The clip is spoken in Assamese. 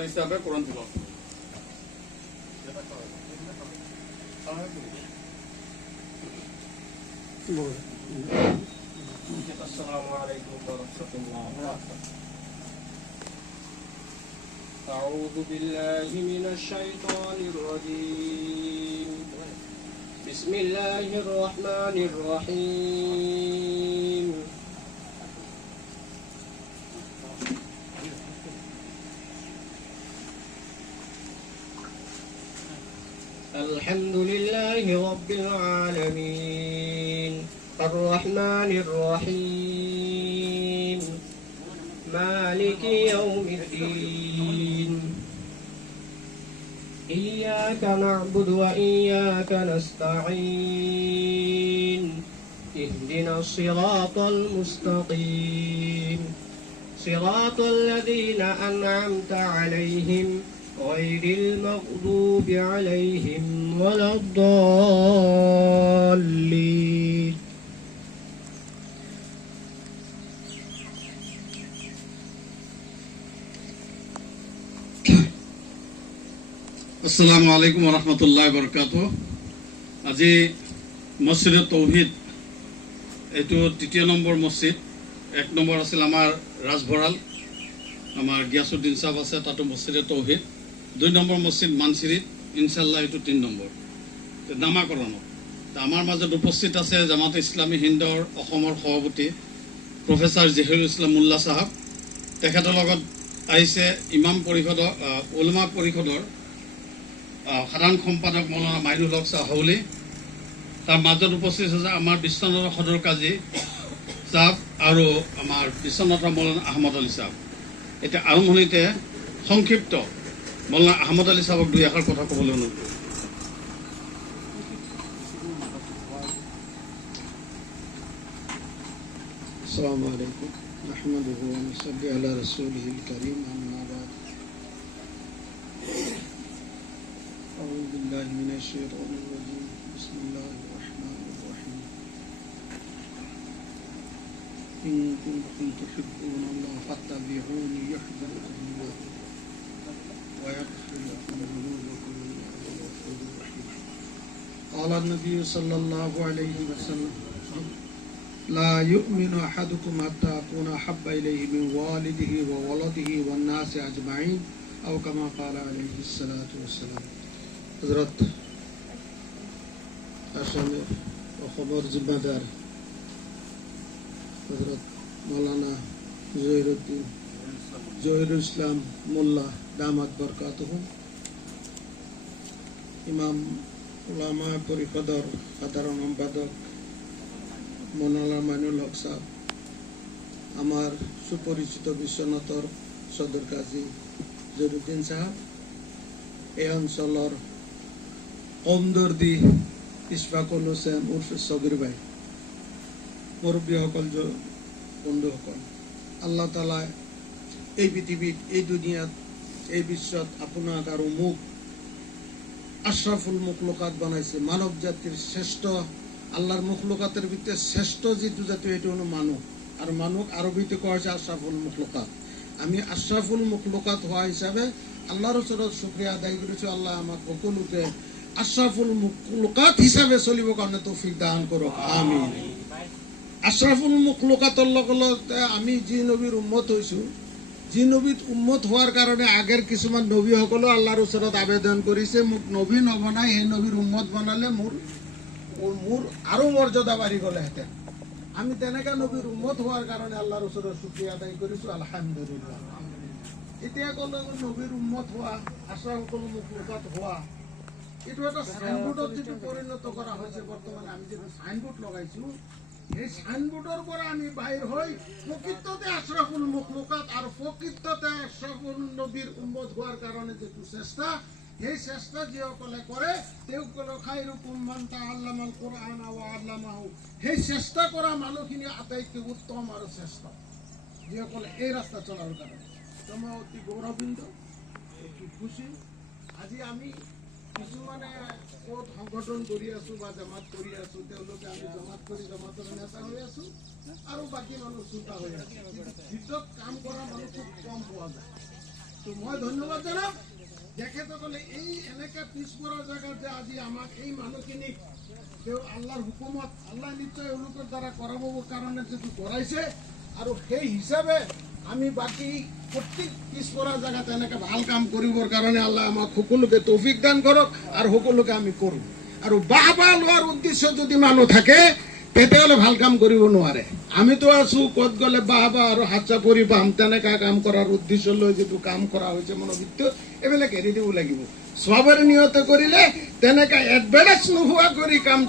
ইমাম হিসাবে কোরআন তিলাওয়াত আসসালামু আলাইকুম ওয়া রাহমাতুল্লাহি ওয়া বারাকাতুহু আউযু বিল্লাহি মিনাশ শাইতানির রাজীম বিসমিল্লাহির রহমানির রহিম আলহামদুলিল্লাহি রাব্বিল আলামিন الرحمن الرحيم مالك يوم الدين إياك نعبد وإياك نستعين اهدنا الصراط المستقيم صراط الذين أنعمت عليهم غير المغضوب عليهم ولا الضالين আসসালামু আলাইকুম ওয়া রাহমাতুল্লাহি ওয়া বারাকাতুহু আজি মসজিদে তৌহিদ এইটো তৃতীয় নম্বৰ মসজিদ এক নম্বৰ আছিল আমাৰ ৰাজভৰাল আমাৰ গিয়াসুদ্দিন সাহেব আছে তাতো মসজিদে তৌহিদ দুই নম্বৰ মসজিদ মানচিৰিত ইনশাআল্লাহ এইটো 3 নম্বৰ নামাকৰণত আমাৰ মাজত উপস্থিত আছে জামাত ইছলামী হিন্দৰ অসমৰ সভাপতি প্ৰফেসৰ জহিৰুল ইছলাম মোল্লা সাহেব তেখেতৰ লগত আহিছে ইমাম পৰিষদৰ উলামা পৰিষদৰ সাধাৰণ সম্পাদক মৌলানা মাইনুল হক হাউলি তাৰ মাজত উপস্থিত আছে আমাৰ বিশ্বনাথ সদৰ কাজী সাহেব আৰু আমাৰ বিশ্বনাথ মৌলানা আহমদ আলী সাহেব এতিয়া আৰম্ভণিতে সংক্ষিপ্ত মৌলানা আহমদ আলী সাহেবক দুই এষাৰ কথা ক'বলৈ অনুৰোধ কৰিছোঁ السلام عليكم نحمده ونصلي على رسوله الكريم أما بعد أعوذ بالله من الشيطان الرجيم بسم الله الرحمن الرحيم إن كنتم تحبون الله فاتبعوني يحببكم الله ويغفر لكم ذنوبكم والله غفور رحيم قال النبي صلى الله عليه وسلم لا يؤمن أحدكم حتى أكون أحب إليه من والده وولده والناس أجمعين أو كما قال عليه الصلاة والسلام حضرت আসামের খবর জিম্মাদার হযরত মাওলানা জহিরুল ইসলাম মোল্লা দামাত বরকাতুহু ইমাম উলামা পরিষদর সাধারণ সম্পাদক মৌলানা মাইনুল হক সাহেব আমার সুপরিচিত বিশ্বনাথর সদর কাজী জহিরুদ্দিন সাহেব এই অঞ্চলৰ কমদৰ্দী ইছফাকুল হুছেইন উৰ্ফে সগিৰ ভাই মুৰব্বীসকল বন্ধুসকল আল্লাহ তাআলাই এই পৃথিৱীত এই দুনিয়াত এই বিশ্বত আপোনাক আৰু মোক আশৰাফুল মখলুকাত বনাইছে মানৱ জাতিৰ শ্ৰেষ্ঠ আল্লাহৰ মখলুকাতের ভিতরে শ্রেষ্ঠ যেটো জাতি এটো হলো মানুষ আর মানুষ আরবিতে কোয়া হয়েছে আশরাফুল মখলুকাত আমি আশরাফুল মখলুকাত হওয়া হিসাবে আল্লাহর ওচৰত শুকৰিয়া আদায় কৰিছো আল্লাহ আমাক সকলোকে আশৰাফুল মখলুকাত হিসাবে চলিব কাৰণে তৌফিক দান কৰক আমিন আশৰাফুল মখলুকাতৰ লগত আমি যি নবীৰ উম্মত হৈছো যি নবীত উম্মত হোৱাৰ কাৰণে আগৰ কিছুমান নবীসকলে আল্লাহৰ ওচৰত আবেদন কৰিছে মোক নবী নবনাই সেই নবীৰ উম্মত বনালে মোৰ আৰো মৰ্যাদা বাড়ি গলে হেঁটে আমি তেনেকা নবীৰ উম্মত হওয়াৰ কাৰণে আল্লাহৰ ওচৰত শুকৰিয়া আদায় কৰিছো আলহামদুলিল্লাহ এতিয়া কলে নবীর উম্মত হওয়া আশরাফুল মখলুকাত হওয়া এটো এটা সাইনবোর্ডত যেটো পরিণত করা হয়েছে বর্তমানে আমি যে সাইনবোর্ড লগাইছো এই সাইনবোর্ডের পরে আমি বাইর হই প্রকৃততে আশরাফুল মখলুকাত আর প্রকৃততে আশরাফুল নবীর উম্মত হওয়ার কারণে যেটো চেষ্টা এই চেষ্টা যিসকলে কৰে তেওঁসকলৰ খাইৰুকুম মান তাআল্লামাল কুৰআন ওয়া আল্লামাহু এই চেষ্টা কৰা মানুহখিনি আটাইতকৈ উত্তম আৰু শ্ৰেষ্ঠ যিসকলে এই ৰাস্তা চলাৰ কাৰণে মই অতি গৌৰৱান্বিত অতি খুশি আজি আমি কিছুমানে ক'ত সংগঠন কৰি আছো বা জামাত কৰি আছো তেওঁলোকে আমি জামাত কৰি জামাতৰ নেতা হৈ আছো আৰু বাকী মানুহ শ্ৰোতা হৈ আছে ভিতৰত কাম কৰা মানুহ খুব কম পোৱা যায় তো মই ধন্যবাদ জনাম তেখেতসকলে এই এনেকা পিছপৰা জেগাত যে আজি আমাক এই মানুহখিনিক তেওঁ আল্লাহৰ হুকুমত আল্লাহ নিশ্চয় এওঁলোকৰ দ্বাৰা কৰাবৰ কাৰণে যিটো কৰাইছে আৰু সেই হিচাপে আমি বাকী প্ৰত্যেক পিছপৰা জেগাত এনেকে ভাল কাম কৰিবৰ কাৰণে আল্লাহ আমাক সকলোকে তৌফিক দান কৰক আৰু সকলোকে আমি কৰোঁ আৰু বাহবা লোৱাৰ উদ্দেশ্য যদি মানুহ থাকে তেতিয়াহ'লে ভাল কাম কৰিব নোৱাৰে আমিতো আছো ক'ত গ'লে বাহবা আৰু হাত চাপৰি পাম তেনেকা কাম কৰাৰ উদ্দেশ্য লৈ যিটো কাম কৰা হৈছে মনোবৃত্তি এইবিলাক এৰি দিব লাগিব সবৰে নিয়ত কৰিলে তেনেকা এডভাৰেজ নোহোৱা কৰি কাম